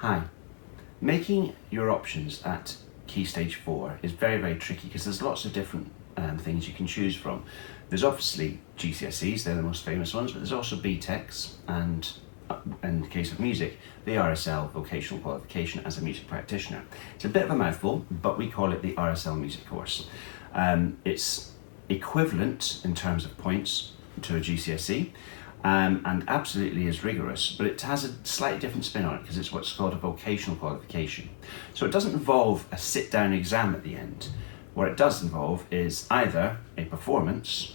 Hi. Making your options at Key Stage 4 is very, very tricky because there's lots of different things you can choose from. There's obviously GCSEs, they're the most famous ones, but there's also BTECs and, in the case of music, the RSL vocational qualification as a music practitioner. It's a bit of a mouthful, but we call it the RSL music course. It's equivalent in terms of points to a GCSE. And absolutely is rigorous, but it has a slightly different spin on it because it's what's called a vocational qualification. So it doesn't involve a sit-down exam at the end. What it does involve is either a performance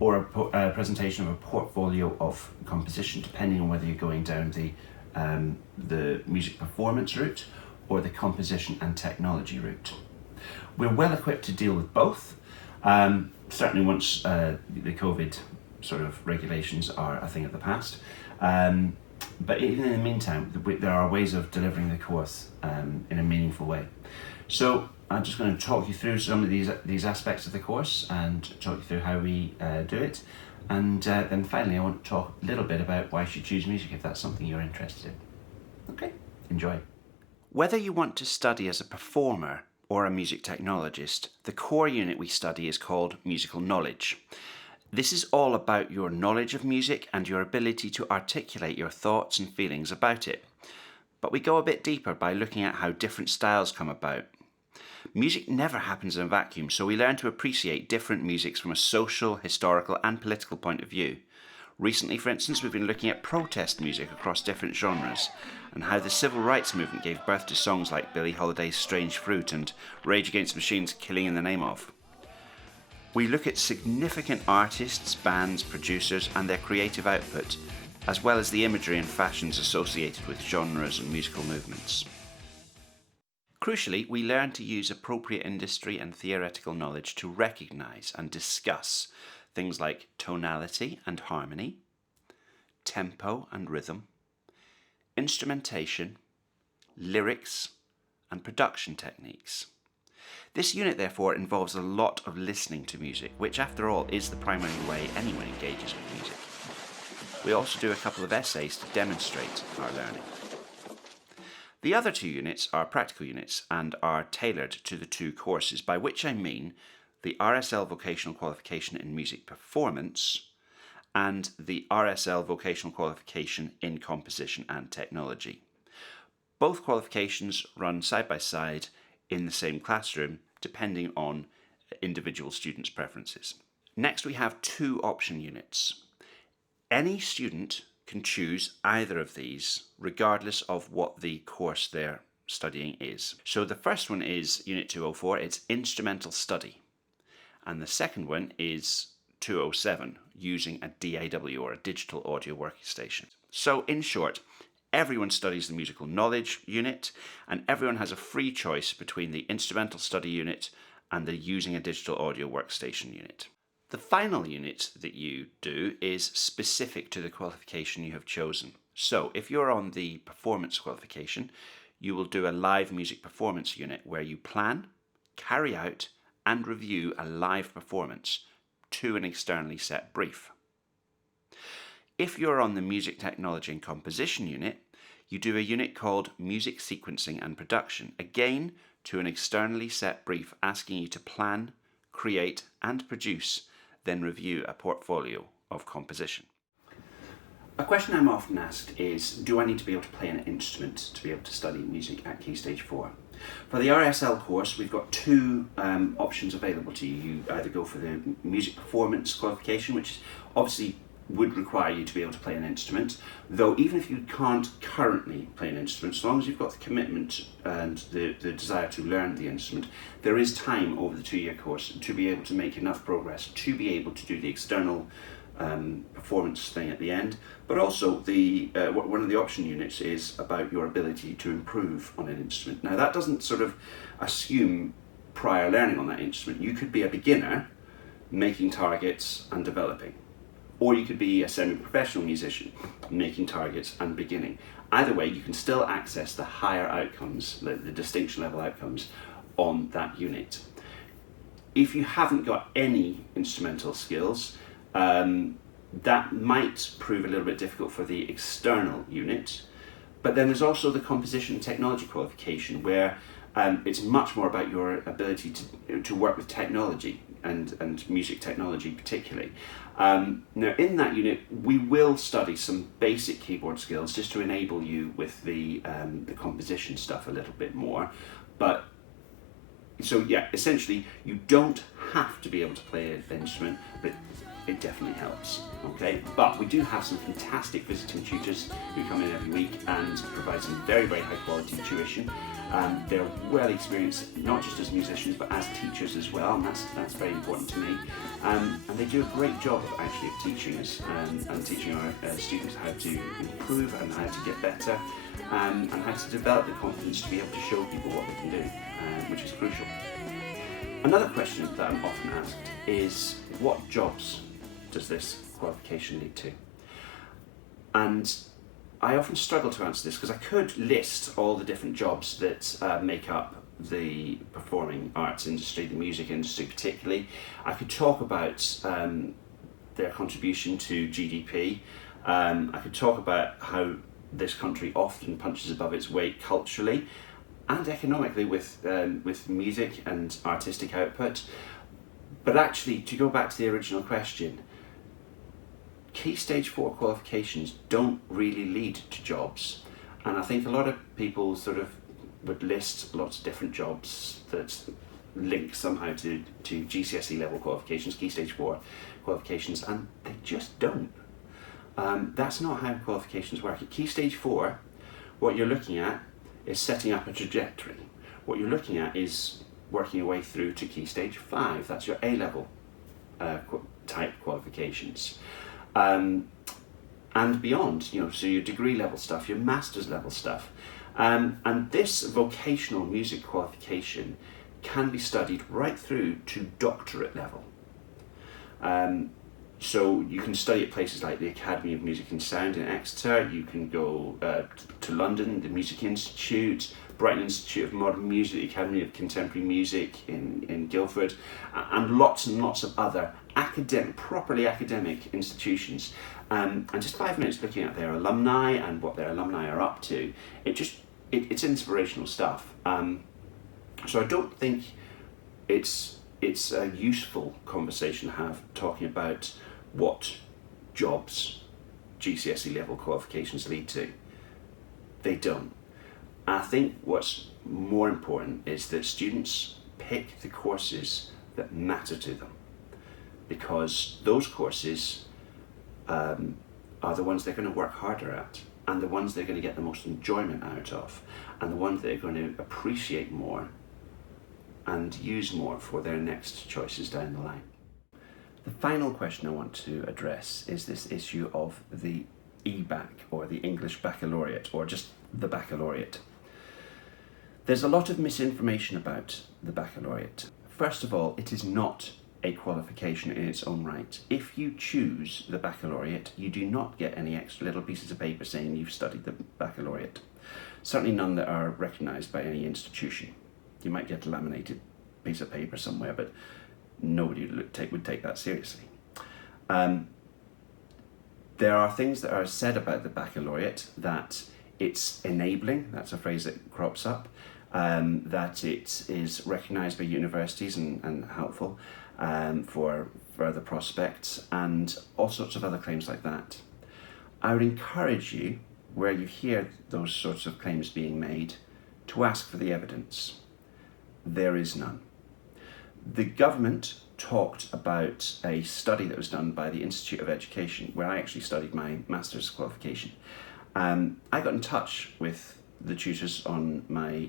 or a presentation of a portfolio of composition, depending on whether you're going down the music performance route or the composition and technology route. We're well equipped to deal with both. Certainly once the COVID sort of regulations are a thing of the past. But even in the meantime, there are ways of delivering the course in a meaningful way. So I'm just going to talk you through some of these aspects of the course and talk you through how we do it. And then finally, I want to talk a little bit about why you should choose music if that's something you're interested in. Okay, enjoy. Whether you want to study as a performer or a music technologist, the core unit we study is called musical knowledge. This is all about your knowledge of music and your ability to articulate your thoughts and feelings about it. But we go a bit deeper by looking at how different styles come about. Music never happens in a vacuum, so we learn to appreciate different musics from a social, historical and political point of view. Recently, for instance, we've been looking at protest music across different genres and how the civil rights movement gave birth to songs like Billie Holiday's Strange Fruit and Rage Against the Machine's Killing in the Name Of. We look at significant artists, bands, producers and their creative output, as well as the imagery and fashions associated with genres and musical movements. Crucially, we learn to use appropriate industry and theoretical knowledge to recognise and discuss things like tonality and harmony, tempo and rhythm, instrumentation, lyrics and production techniques. This unit, therefore, involves a lot of listening to music, which, after all, is the primary way anyone engages with music. We also do a couple of essays to demonstrate our learning. The other two units are practical units and are tailored to the two courses, by which I mean the RSL Vocational Qualification in Music Performance and the RSL Vocational Qualification in Composition and Technology. Both qualifications run side by side in the same classroom, depending on individual students' preferences. Next, we have two option units. Any student can choose either of these, regardless of what the course they're studying is. So the first one is Unit 204, it's Instrumental Study. And the second one is 207, using a DAW or a Digital Audio Workstation. So in short, everyone studies the musical knowledge unit, and everyone has a free choice between the instrumental study unit and the using a digital audio workstation unit. The final unit that you do is specific to the qualification you have chosen. So if you're on the performance qualification, you will do a live music performance unit where you plan, carry out and review a live performance to an externally set brief. If you're on the music technology and composition unit, you do a unit called Music Sequencing and Production, again to an externally set brief asking you to plan, create and produce, then review a portfolio of composition. A question I'm often asked is, do I need to be able to play an instrument to be able to study music at Key Stage 4? For the RSL course, we've got two options available to you. You either go for the music performance qualification, which obviously would require you to be able to play an instrument, though even if you can't currently play an instrument, as long as you've got the commitment and the desire to learn the instrument, there is time over the 2-year course to be able to make enough progress to be able to do the external performance thing at the end. But also one of the option units is about your ability to improve on an instrument. Now that doesn't sort of assume prior learning on that instrument. You could be a beginner making targets and developing. Or you could be a semi-professional musician making targets and beginning. Either way, you can still access the higher outcomes, the distinction level outcomes on that unit. If you haven't got any instrumental skills, that might prove a little bit difficult for the external unit, But then there's also the composition and technology qualification, where it's much more about your ability to work with technology and music technology particularly. Now in that unit we will study some basic keyboard skills just to enable you with the composition stuff a little bit more. But so yeah, essentially you don't have to be able to play an instrument, but it definitely helps. Okay, but we do have some fantastic visiting tutors who come in every week and provide some very, very high quality tuition. They're well experienced, not just as musicians, but as teachers as well, and that's very important to me. And they do a great job of actually teaching us and teaching our students how to improve and how to get better, and how to develop the confidence to be able to show people what they can do, which is crucial. Another question that I'm often asked is, what jobs does this qualification lead to? And I often struggle to answer this because I could list all the different jobs that make up the performing arts industry, the music industry particularly. I could talk about their contribution to GDP. I could talk about how this country often punches above its weight culturally and economically with music and artistic output. But actually, to go back to the original question, Key Stage 4 qualifications don't really lead to jobs. And I think a lot of people sort of would list lots of different jobs that link somehow to GCSE level qualifications, Key Stage 4 qualifications, and they just don't. That's not how qualifications work. At Key Stage 4, what you're looking at is setting up a trajectory. What you're looking at is working your way through to Key Stage 5. That's your A-level type qualifications. And beyond, so your degree level stuff, your master's level stuff. And this vocational music qualification can be studied right through to doctorate level. So you can study at places like the Academy of Music and Sound in Exeter, you can go to London, the Music Institute, Brighton Institute of Modern Music, the Academy of Contemporary Music in Guildford, and lots of other properly academic institutions. And just 5 minutes looking at their alumni and what their alumni are up to, it's inspirational stuff. So I don't think it's a useful conversation to have talking about what jobs GCSE level qualifications lead to. They don't. I think what's more important is that students pick the courses that matter to them, because those courses are the ones they're going to work harder at, and the ones they're going to get the most enjoyment out of, and the ones they're going to appreciate more and use more for their next choices down the line. The final question I want to address is this issue of the EBAC, or the English Baccalaureate, or just the Baccalaureate. There's a lot of misinformation about the Baccalaureate. First of all, it is not a qualification in its own right. If you choose the Baccalaureate, you do not get any extra little pieces of paper saying you've studied the Baccalaureate. Certainly none that are recognised by any institution. You might get a laminated piece of paper somewhere, but nobody would take that seriously. There are things that are said about the Baccalaureate, that it's enabling, that's a phrase that crops up, that it is recognised by universities and helpful for further prospects, and all sorts of other claims like that. I would encourage you, where you hear those sorts of claims being made, to ask for the evidence. There is none. The government talked about a study that was done by the Institute of Education, where I actually studied my master's qualification. I got in touch with the tutors on my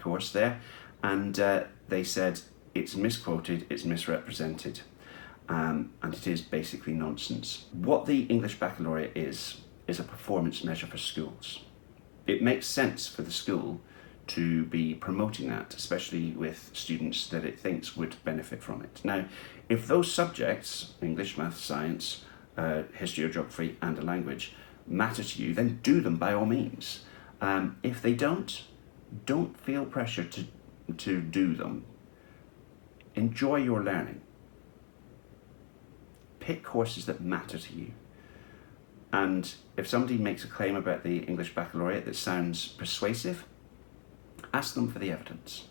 course there, and they said it's misquoted, it's misrepresented, and it is basically nonsense. What the English Baccalaureate is a performance measure for schools. It makes sense for the school to be promoting that, especially with students that it thinks would benefit from it. Now, if those subjects, English, maths, science, history or geography and a language, matter to you, then do them by all means. If they don't feel pressure to do them. Enjoy your learning. Pick courses that matter to you. And if somebody makes a claim about the English Baccalaureate that sounds persuasive, ask them for the evidence.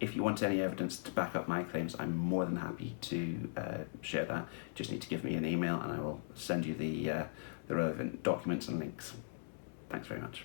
If you want any evidence to back up my claims, I'm more than happy to share that. Just need to give me an email and I will send you the relevant documents and links. Thanks very much.